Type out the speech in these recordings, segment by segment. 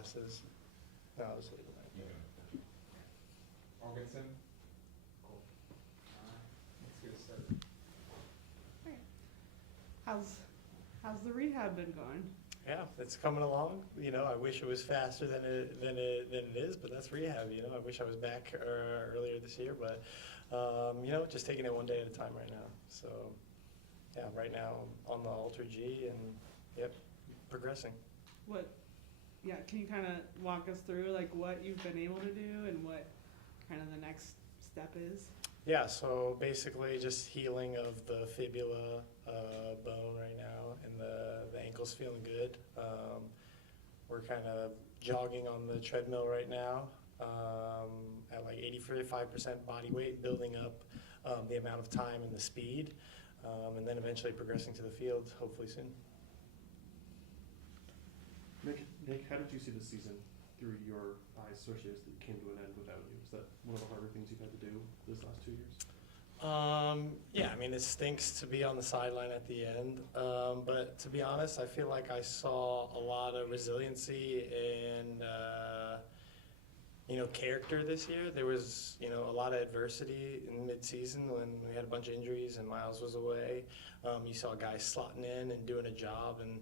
passes. No, I was leaving that. Yeah. Augustin? Cool. Let's get started. How's the rehab been going? Yeah, it's coming along. You know, I wish it was faster than it is, but that's rehab. You know, I wish I was back earlier this year, but you know, just taking it one day at a time right now. So, yeah, right now I'm on the Ultra G and yep, progressing. Yeah, can you kind of walk us through like what you've been able to do and what kind of the next step is? Yeah, so basically just healing of the fibula bone right now, and the ankle's feeling good. We're kind of jogging on the treadmill right now at like 85% body weight, building up the amount of time and the speed, and then eventually progressing to the field, hopefully soon. Nick, how did you see the season through your eyes, especially as it came to an end without you? Is that one of the harder things you've had to do this last 2 years? Yeah, I mean, it stinks to be on the sideline at the end, but to be honest, I feel like I saw a lot of resiliency and you know, character this year. There was, you know, a lot of adversity in mid-season when we had a bunch of injuries and Miles was away. You saw guys slotting in and doing a job, and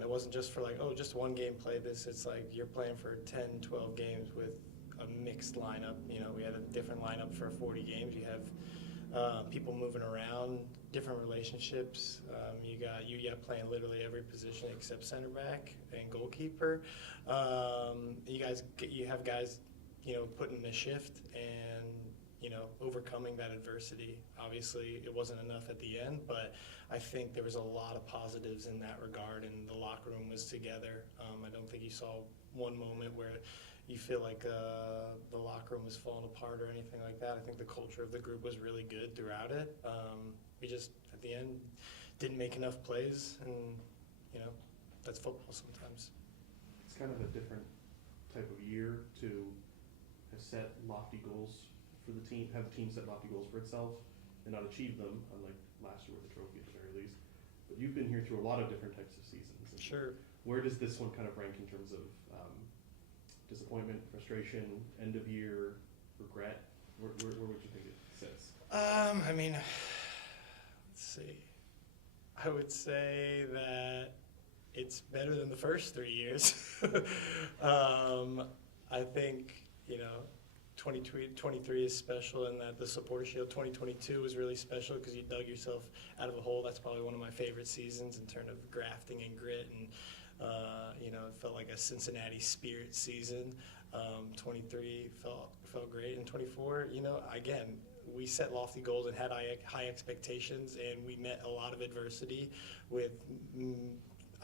it wasn't just for like, oh, just one game play this. It's like you're playing for 10, 12 games with a mixed lineup. You know, we had a different lineup for 40 games. You have people moving around, different relationships. You got playing literally every position except center back and goalkeeper. You have guys, you know, putting in a shift and, you know, overcoming that adversity. Obviously, it wasn't enough at the end, but I think there was a lot of positives in that regard, and the locker room was together. I don't think you saw one moment where you feel like the locker room was falling apart or anything like that. I think the culture of the group was really good throughout it. We just, at the end, didn't make enough plays, and, you know, that's football sometimes. It's kind of a different type of year to have set lofty goals for the team, have the team set lofty goals for itself and not achieve them, unlike last year with the trophy at the very least. But you've been here through a lot of different types of seasons. Sure. Where does this one kind of rank in terms of disappointment, frustration, end of year, regret? Where would you think it sits? I mean, let's see. I would say that it's better than the first 3 years. I think, you know, 2023 is special in that the Supporter Shield. 2022 was really special because you dug yourself out of a hole. That's probably one of my favorite seasons in terms of grafting and grit, and you know, it felt like a Cincinnati Spirit season. 23 felt great, and 24, you know, again, we set lofty goals and had high expectations, and we met a lot of adversity with.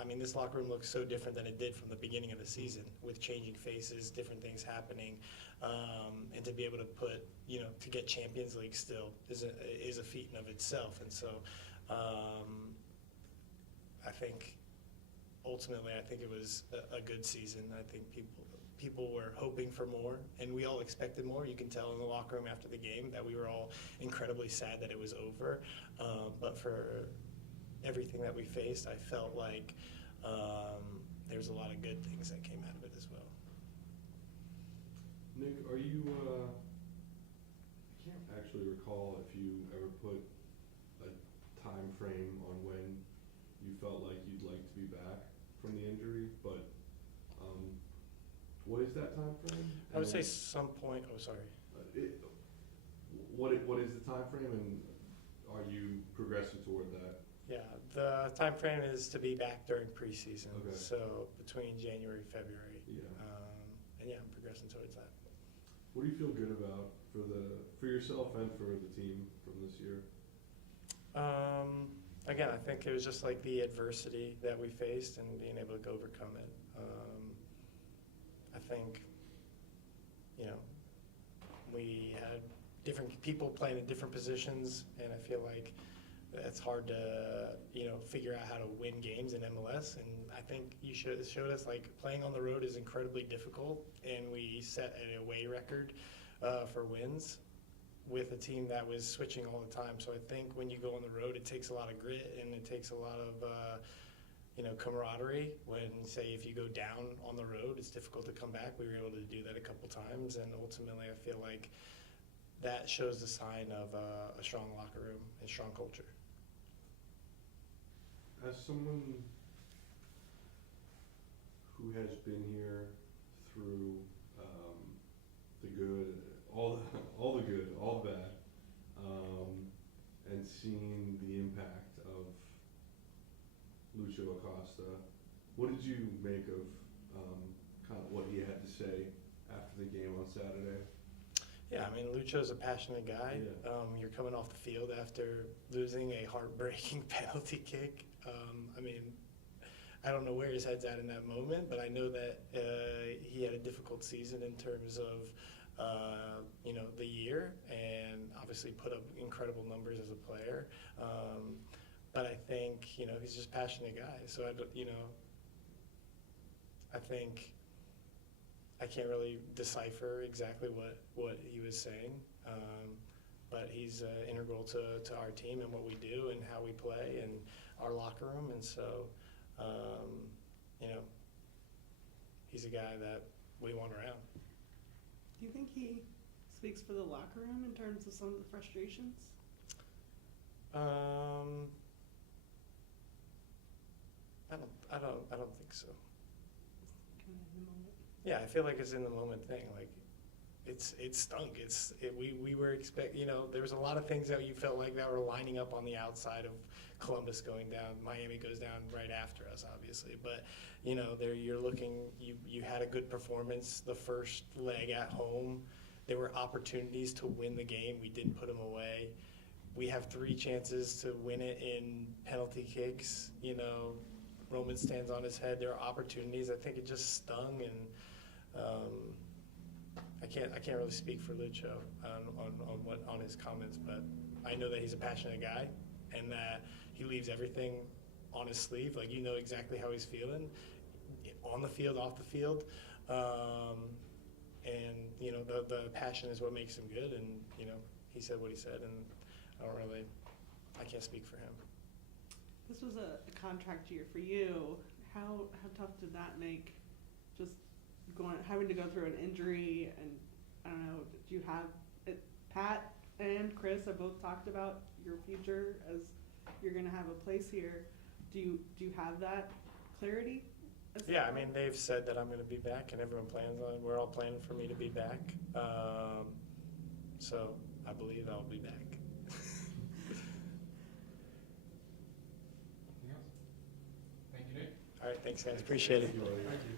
I mean, this locker room looks so different than it did from the beginning of the season, with changing faces, different things happening, and to be able to put, you know, to get Champions League still is a feat in of itself. And so, I think ultimately, I think it was a good season. I think people were hoping for more, and we all expected more. You can tell in the locker room after the game that we were all incredibly sad that it was over. But for everything that we faced, I felt like there's a lot of good things that came out of it as well. Nick, are you, I can't actually recall if you ever put a time frame on when you felt like you'd like to be back from the injury, but what is that time frame? I would say some point, oh, sorry. What is the time frame, and are you progressing toward that? Yeah, the time frame is to be back during preseason, Okay. so between January, February. Yeah. And yeah, I'm progressing towards that. What do you feel good about for yourself and for the team from this year? Again, I think it was just like the adversity that we faced and being able to overcome it. I think, you know, we had different people playing in different positions, and I feel like it's hard to, you know, figure out how to win games in MLS. And I think it showed us like playing on the road is incredibly difficult, and we set an away record for wins with a team that was switching all the time. So I think when you go on the road, it takes a lot of grit, and it takes a lot of, camaraderie. When, say, if you go down on the road, it's difficult to come back. We were able to do that a couple times, and ultimately I feel like that shows the sign of a strong locker room and strong culture. As someone who has been here through the good, all the good, all the bad, and seen the impact of Lucio Acosta, what did you make of kind of what he had to say after the game on Saturday? Yeah, I mean, Lucho's a passionate guy. Yeah. You're coming off the field after losing a heartbreaking penalty kick. I mean, I don't know where his head's at in that moment, but I know that he had a difficult season in terms of, the year, and obviously put up incredible numbers as a player. But I think, he's just a passionate guy. So, I think I can't really decipher exactly what he was saying. But he's integral to our team and what we do and how we play and our locker room. And so, he's a guy that we want around. Do you think he speaks for the locker room in terms of some of the frustrations? I don't think so. Kind of in the moment. Yeah, I feel like it's in the moment thing. Like, it stunk. We were there was a lot of things that you felt like that were lining up on the outside of Columbus going down. Miami goes down right after us, obviously. But, there you're looking, you had a good performance the first leg at home. There were opportunities to win the game. We didn't put them away. We have 3 chances to win it in penalty kicks. Roman stands on his head. There are opportunities. I think it just stung, and I can't really speak for Lucho on his comments, but I know that he's a passionate guy and that he leaves everything on his sleeve. Like, exactly how he's feeling on the field, off the field, and the passion is what makes him good. And he said what he said, and I can't speak for him. This was a contract year for you. How tough did that make? Just having to go through an injury, and I don't know. Do you have it? Pat and Chris have both talked about your future as you're going to have a place here. Do you have that clarity? Yeah, I mean, they've said that I'm going to be back, and everyone plans on. We're all planning for me to be back. So I believe I'll be back. Anything else? Thank you, Dave. All right, thanks, guys. Appreciate it. Thank you, buddy. Thank you.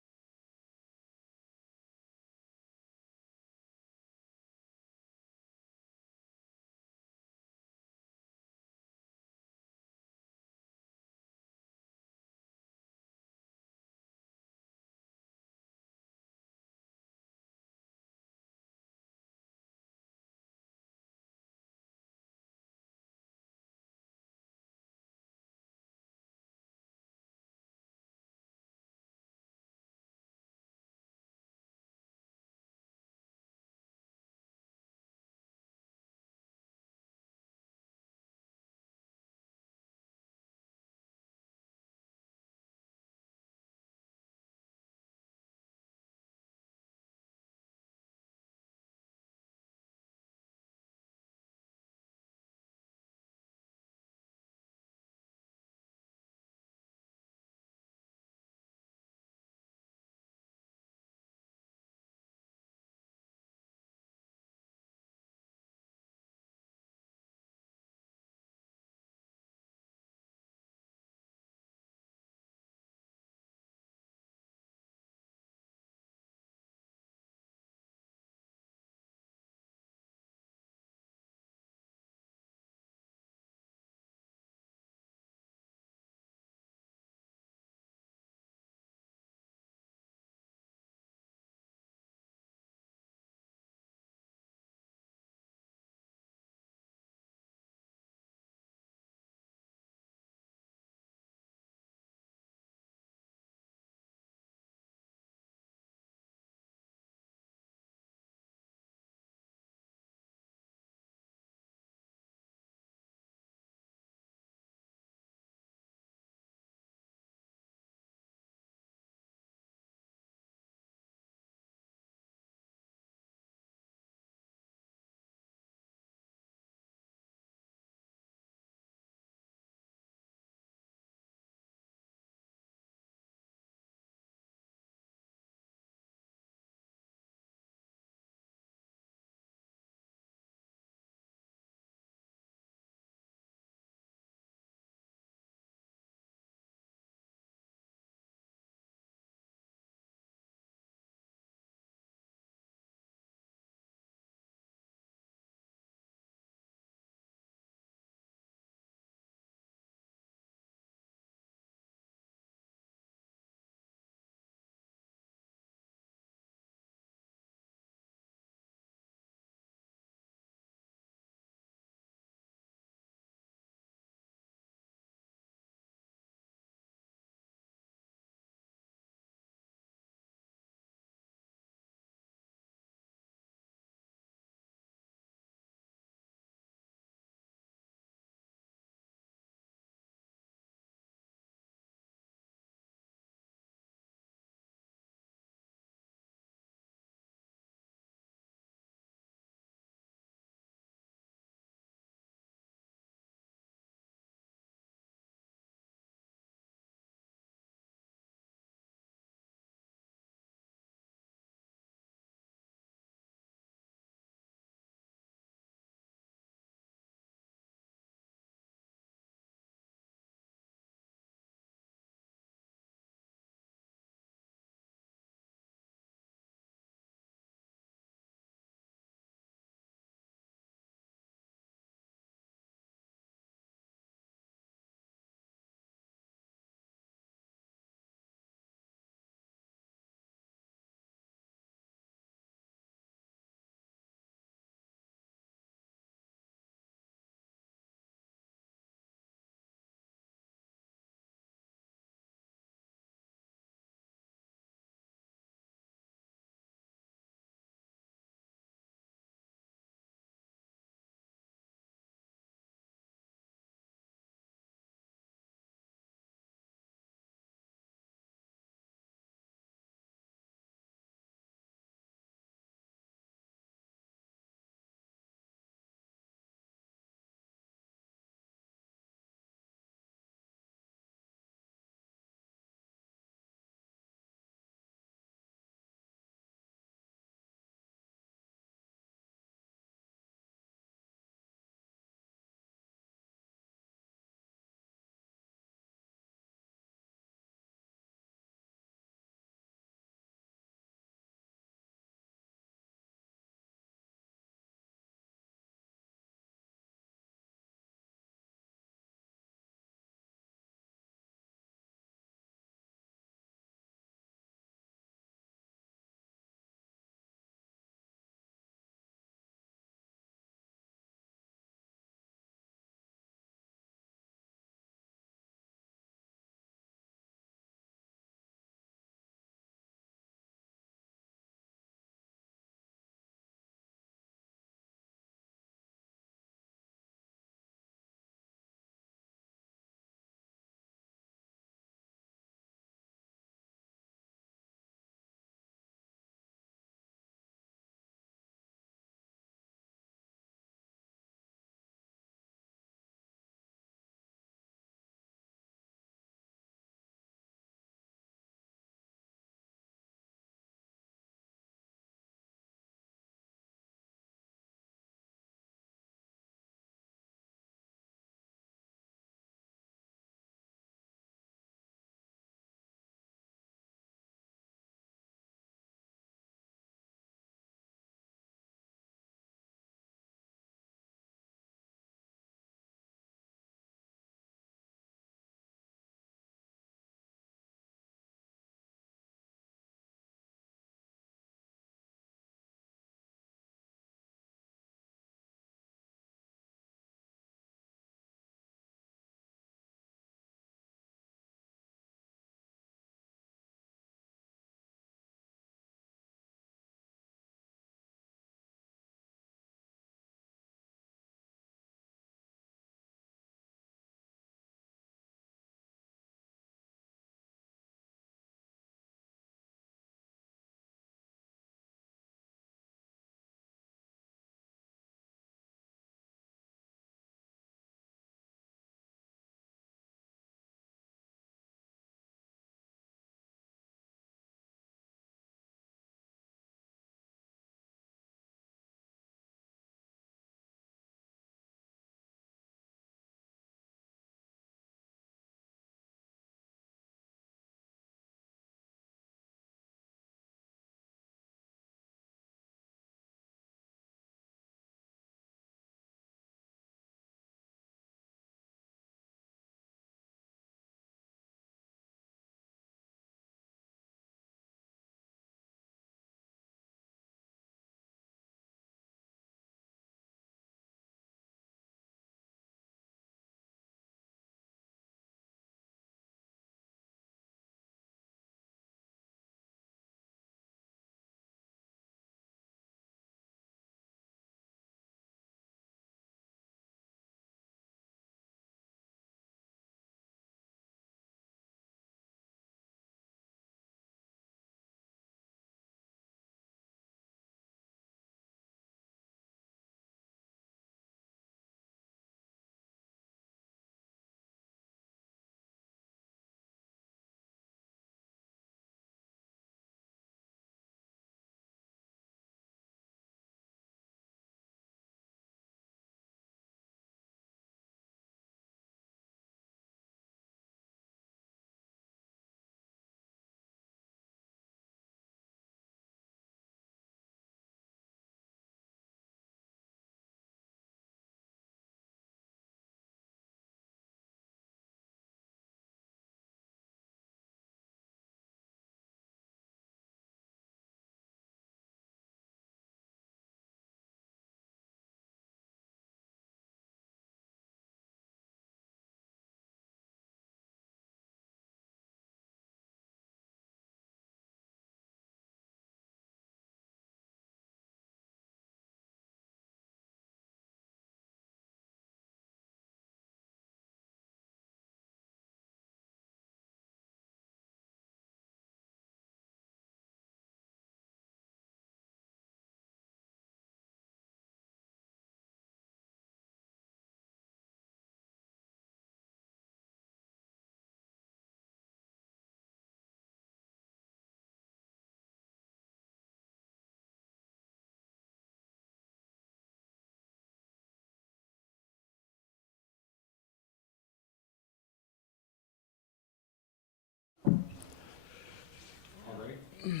You good?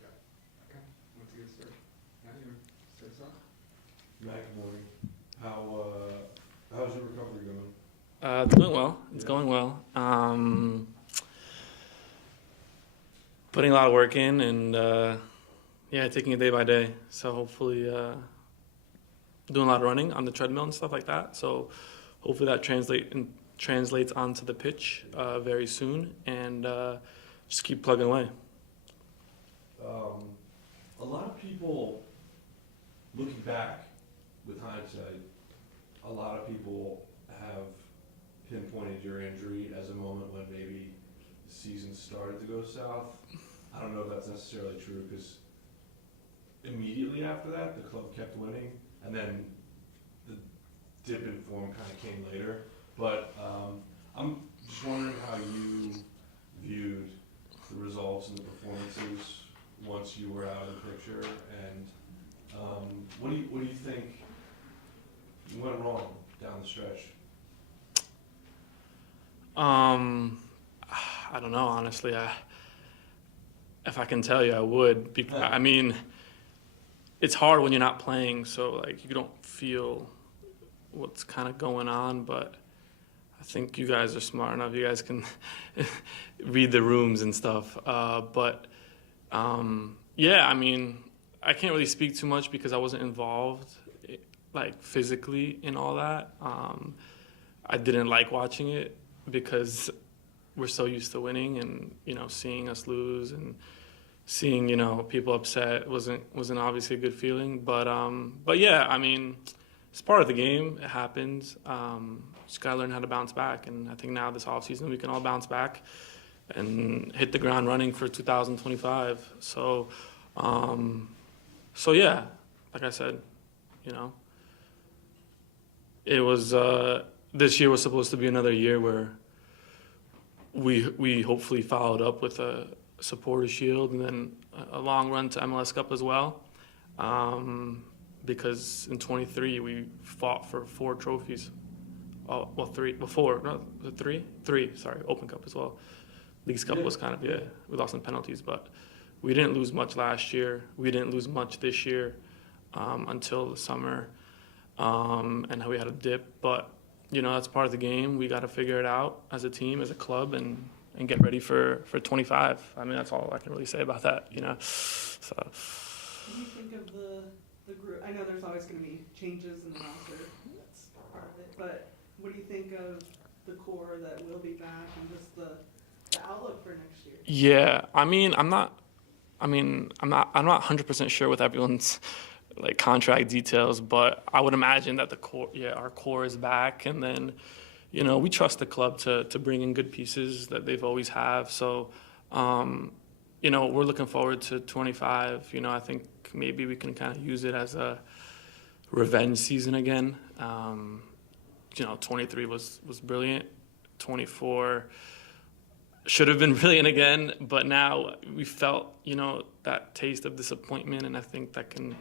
Yeah. Okay, let's get started. Matt, you wanna start us off? Matt, good morning. How's your recovery going? It's going well. It's Yeah. going well. Putting a lot of work in and taking it day by day. So hopefully, doing a lot of running on the treadmill and stuff like that. So hopefully that translates onto the pitch very soon, and just keep plugging away. A lot of people, looking back with hindsight, a lot of people have pinpointed your injury as a moment when maybe the season started to go south. I don't know if that's necessarily true because immediately after that, the club kept winning, and then the dip in form kind of came later. But I'm just wondering how you viewed the results and the performances once you were out of the picture, and what do you think went wrong down the stretch? I don't know, honestly. If I can tell you, I would. I mean, it's hard when you're not playing, so like you don't feel what's kind of going on. But I think you guys are smart enough. You guys can read the rooms and stuff. I mean, I can't really speak too much because I wasn't involved, like physically in all that. I didn't like watching it because we're so used to winning, and seeing us lose and seeing people upset wasn't obviously a good feeling. But yeah, I mean, it's part of the game. It happens. Just gotta learn how to bounce back, and I think now this offseason we can all bounce back and hit the ground running for 2025. So yeah, like I said, it was this year was supposed to be another year where we hopefully followed up with a supporter shield and then a long run to MLS Cup as well. Because in 23 we fought for 4 trophies. Oh, well, 3, before, no, was it 3? 3, sorry, Open Cup as well. Leagues Cup was kind of, we lost in penalties, but we didn't lose much last year. We didn't lose much this year until the summer, and we had a dip. But, that's part of the game. We got to figure it out as a team, as a club, and get ready for 25. I mean, that's all I can really say about that, So. What do you think of the group? I know there's always going to be changes in the roster. That's part of it. But what do you think of the core that will be back and just the outlook for next year? Yeah, I'm not 100% sure with everyone's like contract details, but I would imagine that our core is back, and then we trust the club to bring in good pieces that they've always have. So we're looking forward to 25. I think maybe we can kind of use it as a revenge season again. 23 was brilliant. 24 should have been brilliant again, but now we felt, that taste of disappointment, and I think that can,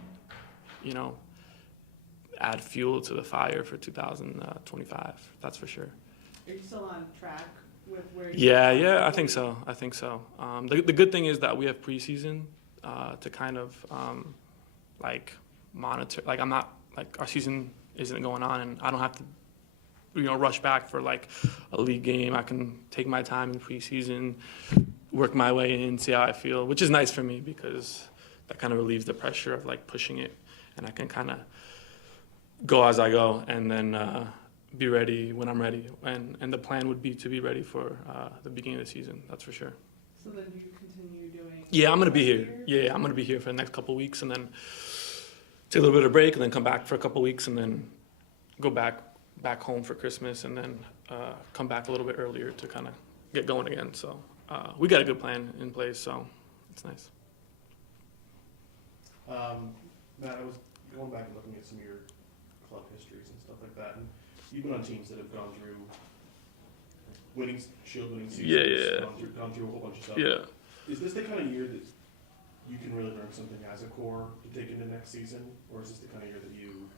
add fuel to the fire for 2025. That's for sure. Are you still on track with where? Yeah, I think so. The good thing is that we have preseason to kind of monitor. Like I'm not our season isn't going on, and I don't have to rush back for like a league game. I can take my time in preseason, work my way in, see how I feel, which is nice for me because that kind of relieves the pressure of like pushing it, and I can kind of go as I go, and then be ready when I'm ready. And the plan would be to be ready for the beginning of the season. That's for sure. So then do you continue doing? Yeah, I'm gonna be here. Yeah, I'm gonna be here for the next couple of weeks, and then take a little bit of break, and then come back for a couple of weeks, and then go back home for Christmas, and then come back a little bit earlier to kind of get going again. So we got a good plan in place, so it's nice. Matt, I was going back and looking at some of your club histories and stuff like that, and you've been on teams that have gone through shield winning seasons, Yeah. gone through a whole bunch of stuff. Yeah. Is this the kind of year that you can really learn something as a core to take into next season, or is this the kind of year that you,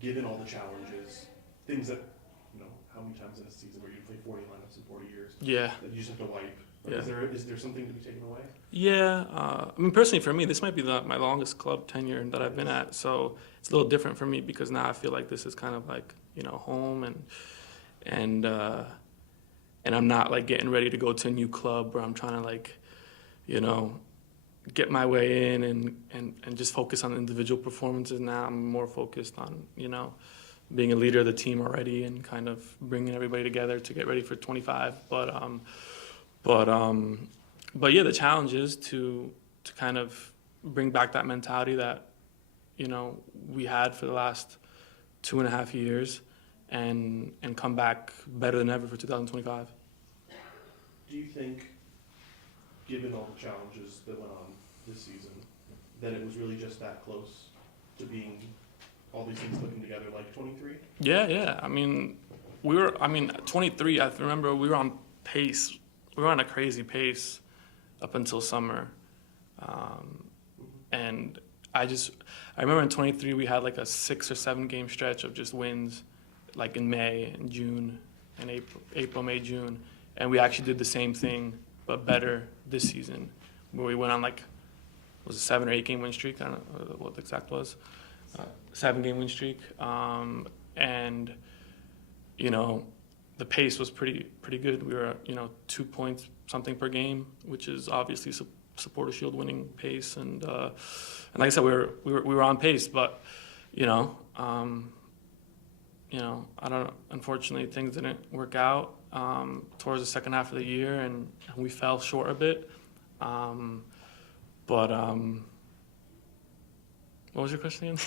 given all the challenges, things that, how many times in a season where you play 40 lineups in 40 years, Yeah. that you just have to wipe Like, Yeah. is there something to be taken away? Yeah, I mean, personally for me, this might be my longest club tenure that I've been at, so it's a little different for me because now I feel like this is kind of like, home, and I'm not like getting ready to go to a new club where I'm trying to like, get my way in and just focus on individual performances. Now I'm more focused on, being a leader of the team already and kind of bringing everybody together to get ready for 25. But yeah, the challenge is to kind of bring back that mentality that, we had for the last 2.5 years and come back better than ever for 2025. Do you think, given all the challenges that went on this season, that it was really just that close to being all these things looking together like 23? Yeah. I mean, 23, I remember we were on pace. We were on a crazy pace up until summer. And I remember in 23, we had like a 6 or 7 game stretch of just wins, like in May and June and April, May, June. And we actually did the same thing, but better this season, where we went on like, was a 7 or 8 game win streak? I don't know what the exact was. 7 game win streak. And, the pace was pretty good. We were, 2 points something per game, which is obviously Supporter Shield winning pace. And like I said, we were on pace, but, I don't know. Unfortunately, things didn't work out towards the second half of the year, and we fell short a bit. What was your question again?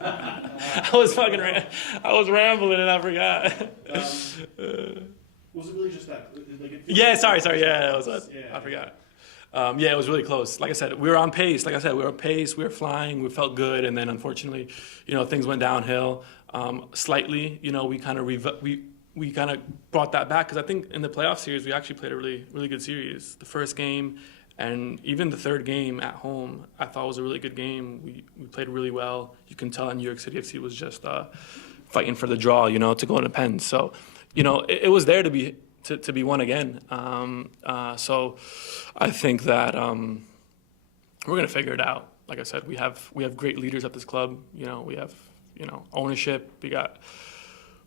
I was rambling and I forgot. Was it really just that? Yeah, sorry. Yeah, it was. Yeah. I forgot. Yeah, it was really close. Like I said, we were on pace. We were on pace. We were flying. We felt good, and then unfortunately, things went downhill slightly. We kind of we kind of brought that back because I think in the playoff series we actually played a really really good series. The first game. And even the third game at home, I thought was a really good game. We played really well. You can tell that New York City FC was just fighting for the draw, to go into pens. So, it was there to be won again. So I think that we're gonna figure it out. Like I said, we have great leaders at this club. We have ownership. We got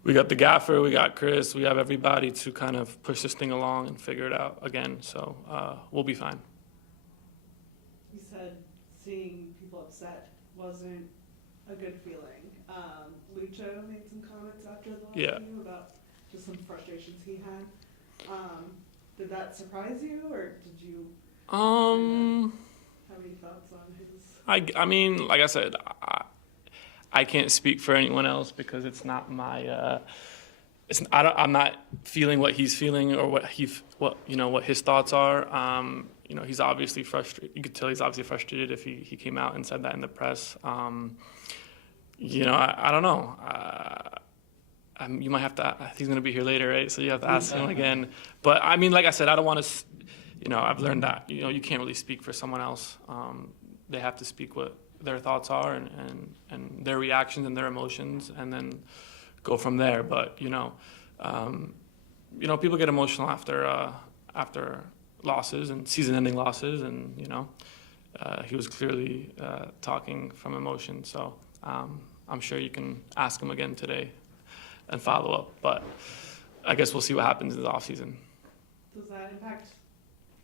the gaffer, we got Chris, we have everybody to kind of push this thing along and figure it out again. So we'll be fine. You said seeing people upset wasn't a good feeling. Lucho made some comments after the last game about just some frustrations he had. Did that surprise you, or did you have any thoughts on his? I mean, like I said, I can't speak for anyone else because it's not my. I'm not feeling what he's feeling or what his thoughts are. He's obviously frustrated. You could tell he's obviously frustrated if he came out and said that in the press. I don't know. You might have to. He's going to be here later, right? So you have to ask him again. But I mean, like I said, I don't want to. I've learned that you can't really speak for someone else. They have to speak what their thoughts are and their reactions and their emotions, and then go from there. But people get emotional after losses and season-ending losses, and he was clearly talking from emotion. So I'm sure you can ask him again today and follow up. But I guess we'll see what happens in the off season. Does that impact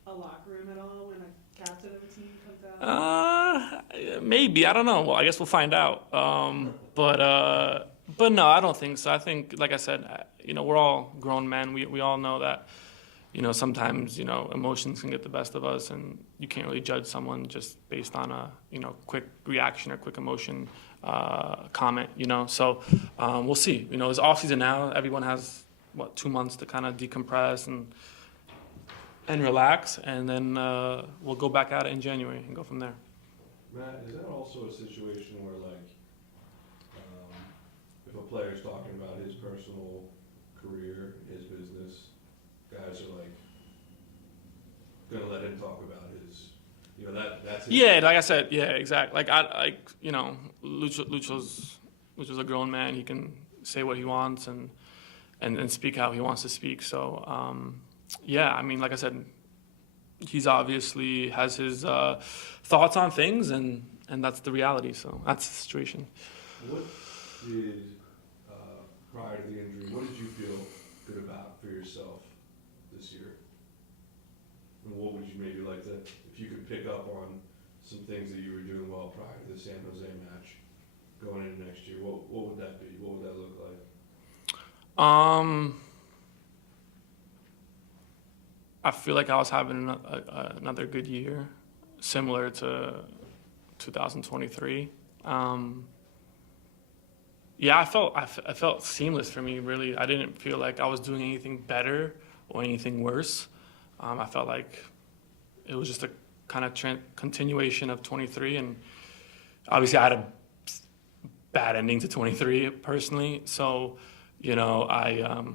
a locker room at all when a captain of a team comes out? Maybe, I don't know. Well, I guess we'll find out. But no, I don't think so. I think, like I said, we're all grown men. We all know that, sometimes, emotions can get the best of us, and you can't really judge someone just based on a, quick reaction or quick emotion comment, So we'll see. It's off season now. Everyone has 2 months to kind of decompress and relax, and then we'll go back at it in January and go from there. Matt, is that also a situation where, like, if a player's talking about his personal career, his business, guys are like gonna let him talk about his, that's his. Yeah, like I said, yeah, exactly. Like Lucho's a grown man. He can say what he wants and speak how he wants to speak. So yeah, I mean, like I said, he's obviously has his thoughts on things, and that's the reality. So that's the situation. What did, prior to the injury, what did you feel good about for yourself this year? And what would you maybe like to, if you could pick up on some things that you were doing well prior to the San Jose match going into next year, what would that be? What would that look like? I feel like I was having another good year, similar to 2023. Yeah, I felt seamless for me, really. I didn't feel like I was doing anything better or anything worse. I felt like it was just a kind of continuation of 23, and obviously I had a bad ending to 23 personally. So, I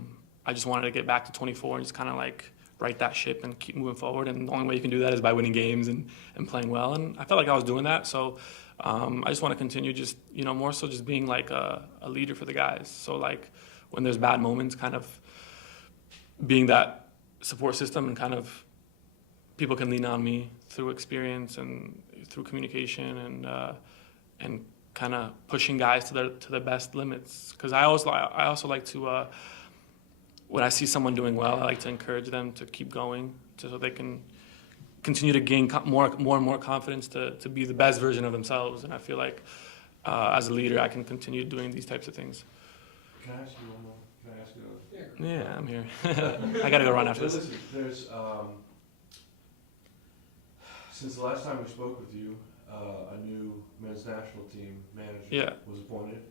just wanted to get back to 24 and just kind of like right that ship and keep moving forward. And the only way you can do that is by winning games and playing well. And I felt like I was doing that. So I just want to continue just, more so just being like a leader for the guys. So like when there's bad moments, kind of being that support system and kind of people can lean on me through experience and through communication and kind of pushing guys to their best limits. Because I also like to, when I see someone doing well, I like to encourage them to keep going so they can continue to gain more and more confidence to be the best version of themselves. And I feel like as a leader, I can continue doing these types of things. Can I ask you one more? Can I ask you another? Yeah, I'm here. I got to go run after this. Listen, there's, since the last time we spoke with you, a new men's national team manager was appointed.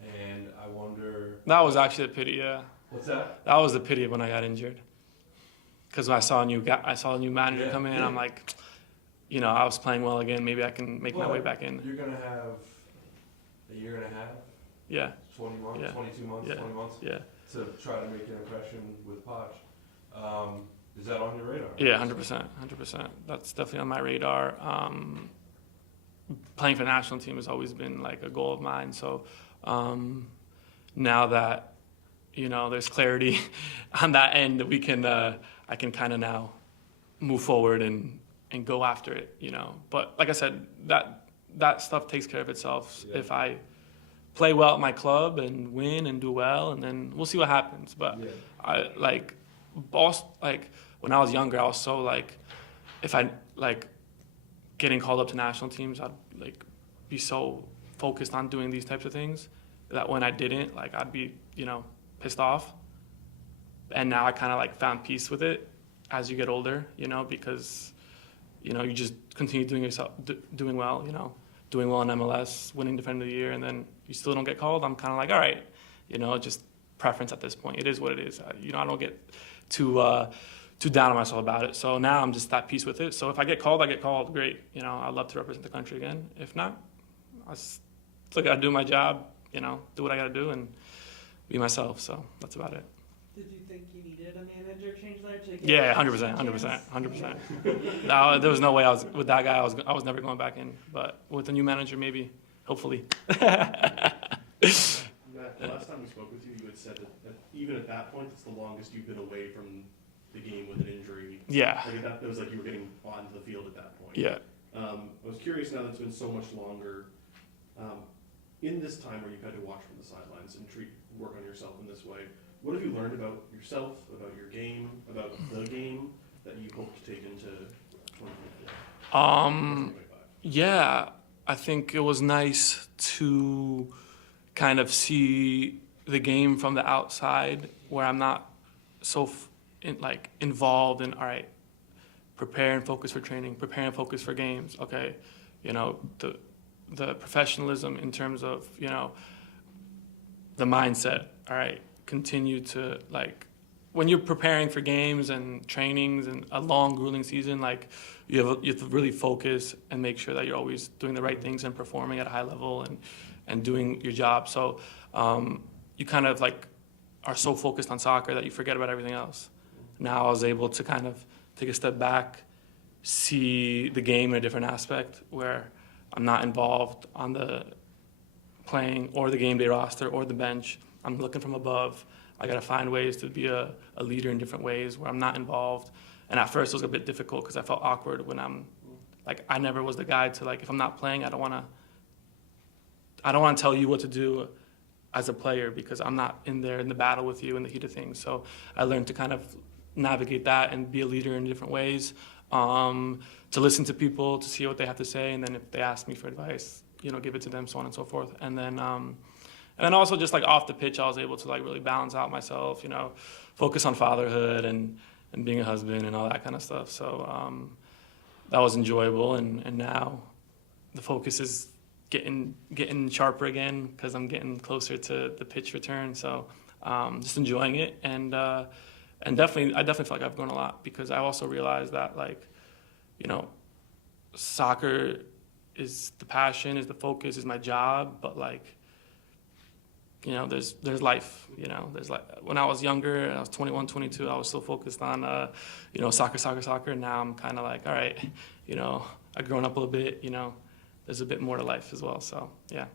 And I wonder... That was actually a pity, yeah. What's that? That was the pity of when I got injured. Because when I saw a new manager come in, and I'm like, I was playing well again. Maybe I can make my way back in. You're going to have a year and a half? Yeah. 20 months, Yeah. 22 months, Yeah. 20 months? Yeah. To try to make an impression with Poch. Is that on your radar? Yeah, 100%. 100%. That's definitely on my radar. Playing for the national team has always been like a goal of mine. So now that, there's clarity on that end, we can, I can kind of now move forward and go after it, But like I said, that stuff takes care of itself. Yeah. If I play well at my club and win and do well, and then we'll see what happens. But I when I was younger, I was so like, if I like getting called up to national teams, I'd like be so focused on doing these types of things that when I didn't, like I'd be, pissed off. And now I kind of like found peace with it as you get older, because, you just continue doing well, doing well in MLS, winning Defender of the Year, and then you still don't get called. I'm kind of like, all right, just preference at this point. It is what it is. I don't get too down on myself about it. So now I'm just at peace with it. So if I get called, I get called. Great. I'd love to represent the country again. If not, I still got to do my job, do what I got to do and be myself. So that's about it. Did you think you needed a manager change there to get Yeah, 100%. No, there was no way with that guy. I was never going back in. But with a new manager, maybe, hopefully. Matt, the last time we spoke with you, you had said that even at that point, it's the longest you've been away from the game with an injury. Yeah. Like it was like you were getting onto the field at that point. Yeah. I was curious now that it's been so much longer. In this time where you've had to watch from the sidelines and work on yourself in this way, what have you learned about yourself, about your game, about the game that you hope to take into 2024? Yeah, I think it was nice to kind of see the game from the outside where I'm not so involved in, all right, prepare and focus for training, prepare and focus for games. Okay, the professionalism in terms of, the mindset, all right, continue to, when you're preparing for games and trainings and a long, grueling season, you have to really focus and make sure that you're always doing the right things and performing at a high level and doing your job. So you kind of, are so focused on soccer that you forget about everything else. Now I was able to kind of take a step back, see the game in a different aspect where I'm not involved on the playing or the game day roster or the bench. I'm looking from above. I got to find ways to be a leader in different ways where I'm not involved And at first it was a bit difficult because I felt awkward when I never was the guy to if I'm not playing, I don't want to tell you what to do as a player because I'm not in there in the battle with you in the heat of things. So I learned to kind of navigate that and be a leader in different ways, to listen to people, to see what they have to say, and then if they ask me for advice, give it to them, so on and so forth. And then also just off the pitch, I was able to really balance out myself, focus on fatherhood and being a husband and all that kind of stuff. So that was enjoyable, and now the focus is getting sharper again because I'm getting closer to the pitch return. So just enjoying it, and I definitely feel like I've grown a lot because I also realized that soccer is the passion, is the focus, is my job, but there's life, there's when I was younger, I was 21, 22, I was still focused on, soccer. Now I'm kind of all right, I've grown up a little bit, there's a bit more to life as well. So, yeah. Do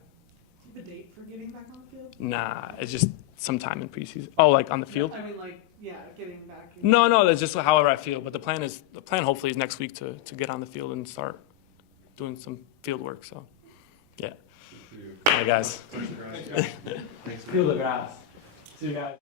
you have a date for getting back on the field? Nah, it's just sometime in preseason. Oh, on the field? I mean, getting back. No, that's just however I feel. But the plan hopefully is next week to get on the field and start doing some field work. So, yeah. Good for you. All right, guys. Thanks, guys. Thanks, man. Feel the grass. See you guys.